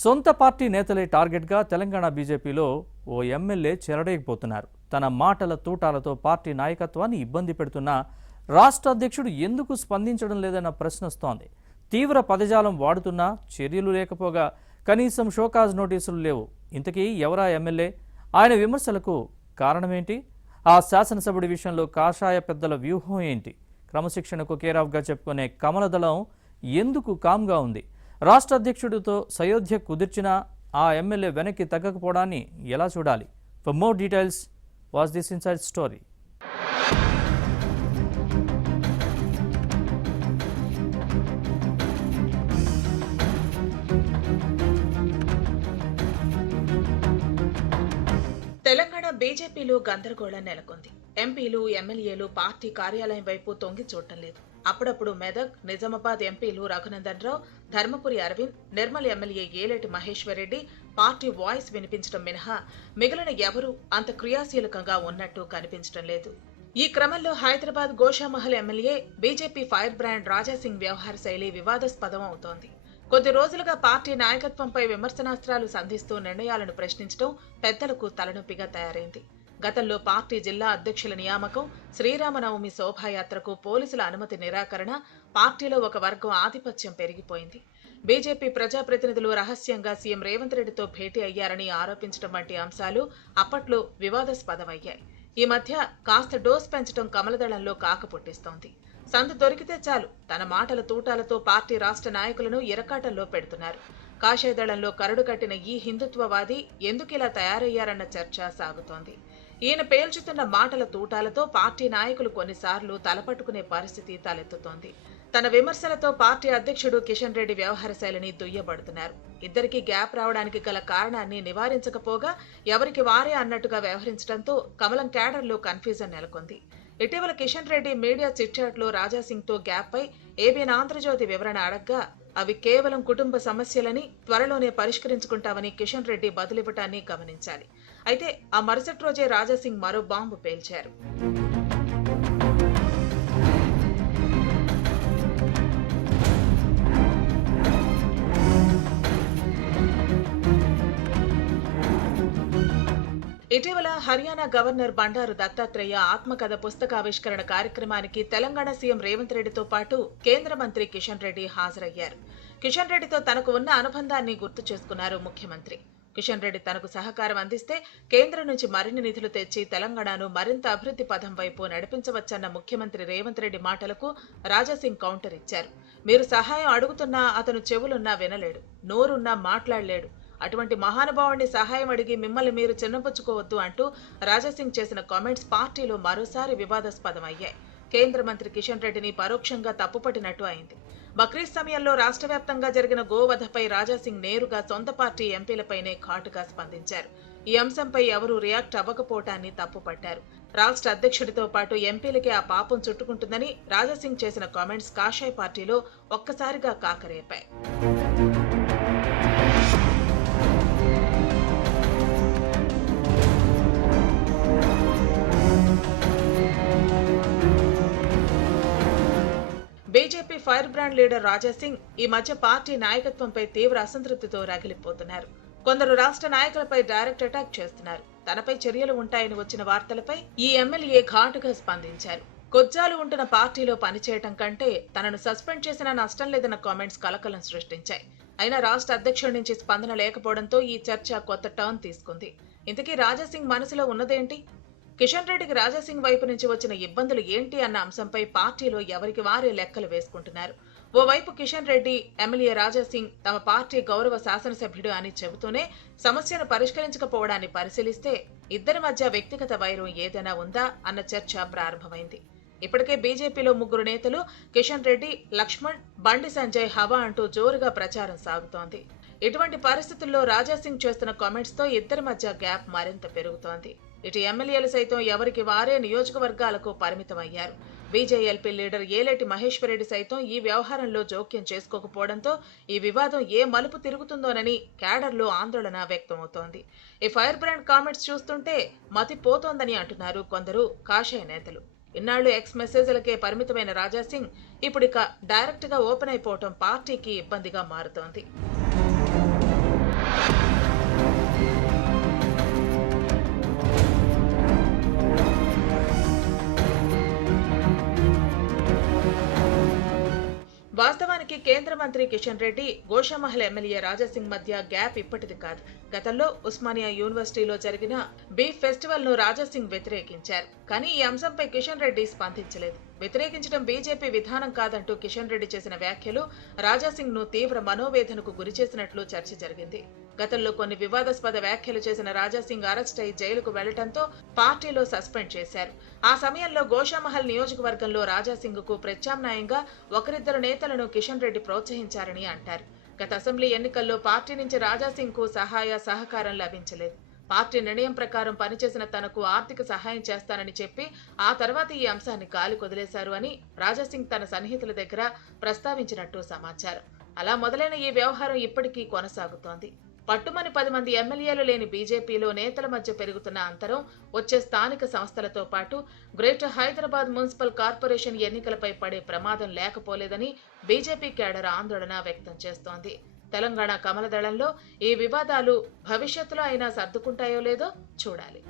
సొంత పార్టీ నేతలే టార్గెట్గా తెలంగాణ బీజేపీలో ఓ ఎమ్మెల్యే చెరడేగిపోతున్నారు. తన మాటల తూటాలతో పార్టీ నాయకత్వాన్ని ఇబ్బంది పెడుతున్న రాష్ట్ర అధ్యక్షుడు ఎందుకు స్పందించడం లేదన్న ప్రశ్న వస్తోంది. తీవ్ర పదజాలం వాడుతున్నా చర్యలు లేకపోగా కనీసం షోకాజ్ నోటీసులు లేవు. ఇంతకీ ఎవరా ఎమ్మెల్యే? ఆయన విమర్శలకు కారణమేంటి? ఆ శాసనసభ్యుడి విషయంలో కాషాయ పెద్దల వ్యూహం ఏంటి? క్రమశిక్షణకు కేరాఫ్గా చెప్పుకునే కమలదళం ఎందుకు కామ్గా ఉంది? రాష్ట్ర అధ్యక్షుడితో సయోధ్య కుదిర్చిన ఆ ఎమ్మెల్యే వెనక్కి తగ్గకపోవడాన్ని ఎలా చూడాలి? For more details watch this inside story. Telangana బీజేపీలో గందరగోళం నెలకొంది. ఎంపీలు, ఎమ్మెల్యేలు పార్టీ కార్యాలయం వైపు తొంగి చూడటం లేదు. అప్పుడప్పుడు మెదక్, నిజామాబాద్ ఎంపీలు Raghunandan Rao, Dharmapuri Arvind, Nirmal MLA Eleti Maheshwar Reddy party voice వినిపించడం మినహా మిగిలిన ఎవరూ అంత క్రియాశీలకంగా ఉన్నట్టు కనిపించడం లేదు. ఈ క్రమంలో Hyderabad Goshamahal MLA BJP fire brand Raja Singh వ్యవహార శైలి వివాదాస్పదం అవుతోంది. కొద్ది రోజులుగా పార్టీ నాయకత్వంపై విమర్శనాస్త్రాలు సంధిస్తూ నిర్ణయాలను ప్రశ్నించడం పెద్దలకు తలనొప్పిగా తయారైంది. గతంలో పార్టీ జిల్లా అధ్యక్షుల నియామకం, శ్రీరామనవమి శోభాయాత్రకు పోలీసుల అనుమతి నిరాకరణ, పార్టీలో ఒక వర్గం ఆధిపత్యం పెరిగిపోయింది. బీజేపీ ప్రజాప్రతినిధులు రహస్యంగా సీఎం రేవంత్ రెడ్డితో భేటీ అయ్యారని ఆరోపించడం వంటి అంశాలు అప్పట్లో వివాదాస్పదమయ్యాయి. ఈ మధ్య కాస్త డోస్ పెంచడం కమలదళంలో కాకపుట్టిస్తోంది. సందు దొరికితే చాలు తన మాటల తూటాలతో పార్టీ రాష్ట్ర నాయకులను ఇరకాటంలో పెడుతున్నారు. కాషాయదళంలో కరడు కట్టిన ఈ హిందుత్వవాది ఎందుకిలా తయారయ్యారన్న చర్చ సాగుతోంది. ఈయన పేల్చుతున్న మాటల తూటాలతో పార్టీ నాయకులు కొన్నిసార్లు తలపట్టుకునే పరిస్థితి తలెత్తుతోంది. తన విమర్శలతో పార్టీ అధ్యక్షుడు కిషన్ రెడ్డి వ్యవహార శైలిని దుయ్యబడుతున్నారు. ఇద్దరికీ గ్యాప్ రావడానికి గల కారణాన్ని నివారించకపోగా ఎవరికి వారే అన్నట్టుగా వ్యవహరించడంతో కమలం క్యాడర్లో కన్ఫ్యూజన్ నెలకొంది. ఇటీవల కిషన్ రెడ్డి మీడియా చిట్చాట్లో రాజాసింగ్ తో గ్యాప్ పై ఏబిఎన్ ఆంధ్రజ్యోతి వివరణ అడగ్గా అవి కేవలం కుటుంబ సమస్యలని, త్వరలోనే పరిష్కరించుకుంటామని కిషన్ రెడ్డి బదులివ్వటాన్ని గమనించాలి. అయితే ఆ మరుసటి రోజే రాజాసింగ్ మరో బాంబు పేల్చారు. ఇటీవల హర్యానా గవర్నర్ బండారు దత్తాత్రేయ ఆత్మకథ పుస్తకావిష్కరణ కార్యక్రమానికి తెలంగాణ సీఎం రేవంత్ రెడ్డితో పాటు కేంద్ర మంత్రి కిషన్ రెడ్డి హాజరయ్యారు. కిషన్ రెడ్డితో తనకు ఉన్న అనుబంధాన్ని గుర్తు చేసుకున్నారు ముఖ్యమంత్రి. కిషన్ రెడ్డి తనకు సహకారం అందిస్తే కేంద్రం నుంచి మరిన్ని నిధులు తెచ్చి తెలంగాణను మరింత అభివృద్ధి పథం వైపు నడిపించవచ్చన్న ముఖ్యమంత్రి రేవంత్ రెడ్డి మాటలకు రాజాసింగ్ కౌంటర్ ఇచ్చారు. మీరు సహాయం అడుగుతున్నా అతను చెవులున్నా వినలేడు, నోరున్నా మాట్లాడలేడు. అటువంటి మహానుభావుడిని సహాయం అడిగి మిమ్మల్ని మీరు చిన్నపుచ్చుకోవద్దు అంటూ రాజాసింగ్ చేసిన కామెంట్స్ పార్టీలో మరోసారి వివాదాస్పదమయ్యాయి. కేంద్ర మంత్రి కిషన్ రెడ్డిని పరోక్షంగా తప్పుపట్టినట్టు అయింది. బక్రీద్ సమయంలో రాష్ట్ర వ్యాప్తంగా జరిగిన గోవధపై రాజాసింగ్ నేరుగా సొంత పార్టీ ఎంపీలపైనే ఘాటుగా స్పందించారు. ఈ అంశంపై ఎవరూ రియాక్ట్ అవ్వకపోవటాన్ని తప్పుపట్టారు. రాష్ట్ర అధ్యక్షుడితో పాటు ఎంపీలకే ఆ పాపం చుట్టుకుంటుందని రాజాసింగ్ చేసిన కామెంట్స్ కాషాయ పార్టీలో ఒక్కసారిగా కాకరేపాయి. BJP fire brand leader Raja Singh ఈ మధ్య పార్టీ నాయకత్వంపై తీవ్ర అసంతృప్తితో రగిలిపోతున్నారు. కొందరు రాష్ట్ర నాయకులపై డైరెక్ట్ అటాక్ చేస్తున్నారు. తనపై చర్యలు ఉంటాయని వచ్చిన వార్తలపై ఈ ఎమ్మెల్యే ఘాటుగా స్పందించారు. కొజ్జాలు ఉంటున్న పార్టీలో పనిచేయటం కంటే తనను సస్పెండ్ చేసినా నష్టం లేదన్న కామెంట్స్ కలకలం సృష్టించాయి. అయినా రాష్ట్ర అధ్యక్షుడి నుంచి స్పందన లేకపోవడంతో ఈ చర్చ కొత్త టర్న్ తీసుకుంది. ఇంతకీ రాజాసింగ్ మనసులో ఉన్నదేంటి? కిషన్ రెడ్డికి రాజాసింగ్ వైపు నుంచి వచ్చిన ఇబ్బందులు ఏంటి అన్న అంశంపై పార్టీలో ఎవరికి వారే లెక్కలు వేసుకుంటున్నారు. ఓవైపు కిషన్ రెడ్డి, ఎమ్మెల్యే రాజాసింగ్ తమ పార్టీ గౌరవ శాసనసభ్యుడు అని చెబుతూనే సమస్యను పరిష్కరించకపోవడాన్ని పరిశీలిస్తే ఇద్దరి మధ్య వ్యక్తిగత వైరం ఏదైనా ఉందా అన్న చర్చ ప్రారంభమైంది. ఇప్పటికే బీజేపీలో ముగ్గురు నేతలు కిషన్ రెడ్డి, లక్ష్మణ్, బండి సంజయ్ హవా అంటూ జోరుగా ప్రచారం సాగుతోంది. ఇటువంటి పరిస్థితుల్లో రాజాసింగ్ చేస్తున్న కామెంట్స్ తో ఇద్దరి మధ్య గ్యాప్ మరింత పెరుగుతోంది. ఇటు ఎమ్మెల్యేలు సైతం ఎవరికి వారే నియోజకవర్గాలకు పరిమితమయ్యారు. బీజేఎల్పీ లీడర్ ఏలేటి మహేశ్వర్ రెడ్డి సైతం ఈ వ్యవహారంలో జోక్యం చేసుకోకపోవడంతో ఈ వివాదం ఏ మలుపు తిరుగుతుందోనని క్యాడర్లో ఆందోళన వ్యక్తమవుతోంది. ఈ ఫైర్ బ్రాండ్ కామెంట్స్ చూస్తుంటే మతి పోతోందని అంటున్నారు కొందరు కాషాయ నేతలు. ఇన్నాళ్లు ఎక్స్ మెసేజ్లకే పరిమితమైన రాజాసింగ్ ఇప్పుడిక డైరెక్ట్ గా ఓపెన్ అయిపోవటం పార్టీకి ఇబ్బందిగా మారుతోంది. కేంద్ర మంత్రి కిషన్ రెడ్డి, గోషామహల్ ఎమ్మెల్యే రాజాసింగ్ మధ్య గ్యాప్ ఇప్పటిది కాదు. గతంలో ఉస్మానియా యూనివర్సిటీలో జరిగిన బీఫ్ ఫెస్టివల్ ను రాజాసింగ్ వ్యతిరేకించారు. కానీ ఈ అంశంపై కిషన్ రెడ్డి స్పందించలేదు. వ్యతిరేకించడం బీజేపీ విధానం కాదంటూ కిషన్ రెడ్డి చేసిన వ్యాఖ్యలు రాజాసింగ్ ను తీవ్ర మనోవేదనకు గురిచేసినట్లు చర్చ జరిగింది. గతంలో కొన్ని వివాదాస్పద వ్యాఖ్యలు చేసిన రాజాసింగ్ అరెస్ట్ అయి జైలుకు వెళ్లడంతో పార్టీలో సస్పెండ్ చేశారు. ఆ సమయంలో గోషామహల్ నియోజకవర్గంలో రాజాసింగ్ కు ప్రత్యామ్నాయంగా ఒకరిద్దరు నేతలను కిషన్ రెడ్డి ప్రోత్సహించారని అంటారు. గత అసెంబ్లీ ఎన్నికల్లో పార్టీ నుంచి రాజాసింగ్ కు సహాయ సహకారం లభించలేదు. పార్టీ నిర్ణయం ప్రకారం పనిచేసిన తనకు ఆర్థిక సహాయం చేస్తానని చెప్పి ఆ తర్వాత ఈ అంశాన్ని గాలి కొదిలేశారు అని రాజాసింగ్ తన సన్నిహితుల దగ్గర ప్రస్తావించినట్టు సమాచారం. అలా మొదలైన ఈ వ్యవహారం ఇప్పటికీ కొనసాగుతోంది. పట్టుమని 10 మంది ఎమ్మెల్యేలు లేని బీజేపీలో నేతల మధ్య పెరుగుతున్న అంతరం వచ్చే స్థానిక సంస్థలతో పాటు గ్రేటర్ హైదరాబాద్ మున్సిపల్ కార్పొరేషన్ ఎన్నికలపై పడే ప్రమాదం లేకపోలేదని బీజేపీ కేడర్ ఆందోళన వ్యక్తం చేస్తోంది. తెలంగాణ కమలదళంలో ఈ వివాదాలు భవిష్యత్తులో అయినా సర్దుకుంటాయో లేదో చూడాలి.